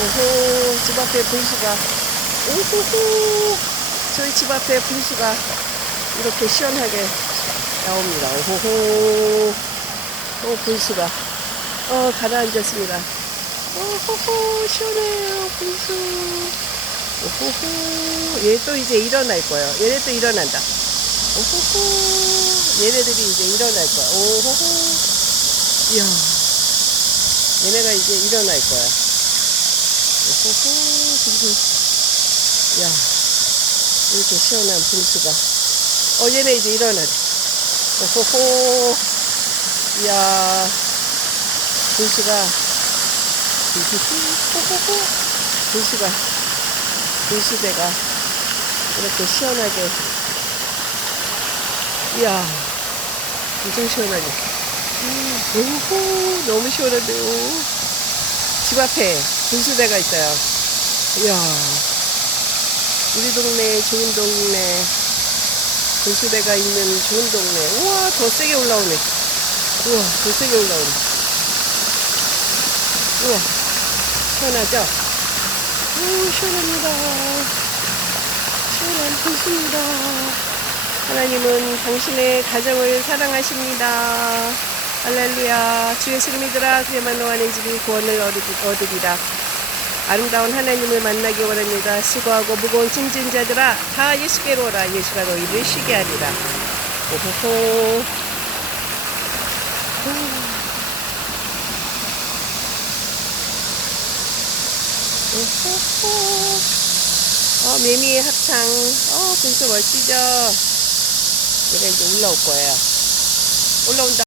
오호호, 집 앞에 분수가, 오호호, 저희 집 앞에 분수가 이렇게 시원하게 나옵니다. 오호호, 또 분수가, 어, 가라앉았습니다. 오호호, 시원해요, 분수. 오호호, 얘 또 이제 일어날 거예요. 얘네 또 일어난다. 오호호, 얘네들이 이제 일어날 거야. 오호호, 이야, 얘네가 이제 일어날 거야. 오호호, 분수. 야, 이렇게 시원한 분수가. 어, 얘네 이제 일어나네. 오호호, 이야, 분수가. 호호호, 분수가. 분수대가 이렇게 시원하게. 이야, 엄청 시원하게. 음, 오호, 너무 시원한데요. 집 앞에 분수대가 있어요. 이야, 우리 동네 좋은 동네. 분수대가 있는 좋은 동네. 우와, 더 세게 올라오네. 우와, 더 세게 올라오네. 우와, 시원하죠? 오, 시원합니다. 시원한 분수입니다. 하나님은 당신의 가정을 사랑하십니다. 할렐루야. 주 예수를 믿으라. 그에만 노하는 집이 구원을 얻으- 얻으리라. 아름다운 하나님을 만나기 원합니다. 수고하고 무거운 짐진 자들아 다 예수께로 오라. 예수가 너희를 쉬게 하리라. 오호호. 오호호. 어, 매미의 합창. 어, 벌써 멋지죠? 얘가 이제 올라올 거예요. 올라온다.